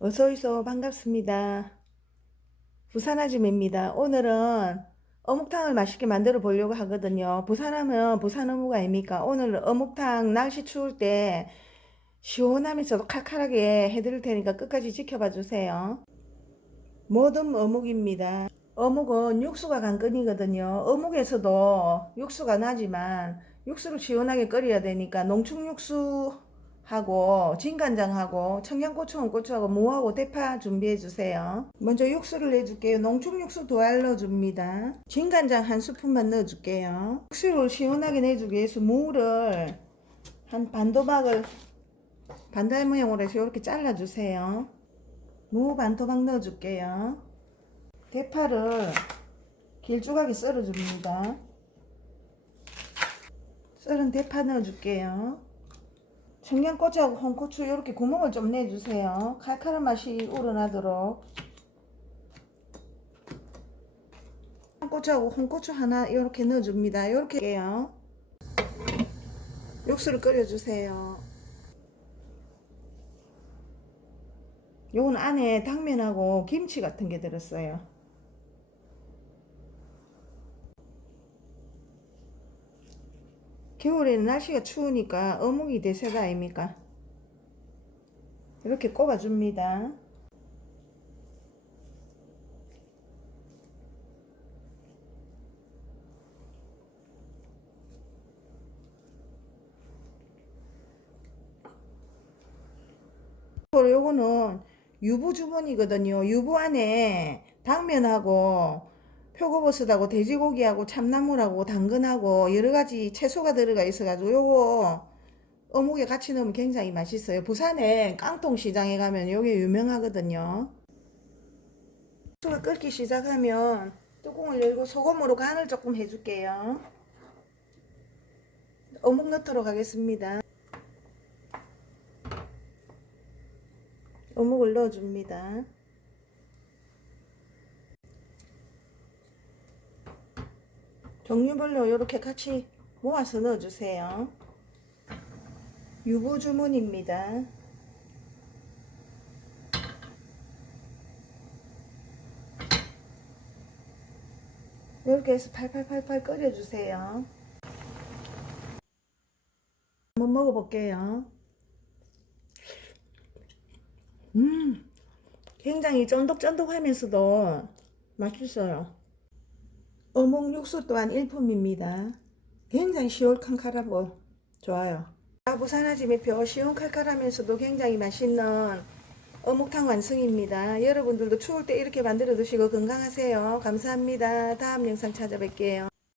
어서오이소 반갑습니다. 부산아줌입니다. 오늘은 어묵탕을 맛있게 만들어 보려고 하거든요. 부산하면 부산 어묵 아닙니까? 오늘 어묵탕 날씨 추울 때 시원하면서도 칼칼하게 해드릴 테니까 끝까지 지켜봐 주세요. 모든 어묵입니다. 어묵은 육수가 관건이거든요. 어묵에서도 육수가 나지만 육수를 시원하게 끓여야 되니까 농축 육수 하고 진간장하고 청양고추, 고추하고 무하고 대파 준비해 주세요. 먼저 육수를 내줄게요. 농축 육수 두 알 넣어줍니다. 진간장 한 스푼만 넣어줄게요. 육수를 시원하게 내주기 위해서 무를 한 반도박을 반달 모양으로 해서 이렇게 잘라주세요. 무 반토막 넣어줄게요. 대파를 길쭉하게 썰어줍니다. 썰은 대파 넣어줄게요. 청양고추하고 홍고추 이렇게 구멍을 좀 내주세요. 칼칼한 맛이 우러나도록. 청양고추하고 홍고추 하나 이렇게 넣어줍니다. 이렇게 해요. 육수를 끓여주세요. 요건 안에 당면하고 김치 같은 게 들었어요. 겨울에는 날씨가 추우니까 어묵이 대세가 아닙니까? 이렇게 꼽아줍니다. 요거는 유부 주머니거든요. 유부 안에 당면하고 표고버섯하고 돼지고기하고 참나물하고 당근하고 여러 가지 채소가 들어가 있어가지고 요거 어묵에 같이 넣으면 굉장히 맛있어요. 부산에 깡통 시장에 가면 요게 유명하거든요. 수가 끓기 시작하면 뚜껑을 열고 소금으로 간을 조금 해줄게요. 어묵 넣도록 하겠습니다. 어묵을 넣어줍니다. 종류별로 이렇게 같이 모아서 넣어주세요. 유부 주문입니다. 이렇게 해서 팔팔팔팔 끓여주세요. 한번 먹어볼게요. 음, 굉장히 쫀득쫀득하면서도 맛있어요. 어묵 육수 또한 일품입니다. 굉장히 시원칼칼하고 좋아요. 아, 부산 아지매표 시원 칼칼하면서도 굉장히 맛있는 어묵탕 완성입니다. 여러분들도 추울 때 이렇게 만들어 드시고 건강하세요. 감사합니다. 다음 영상 찾아뵐게요.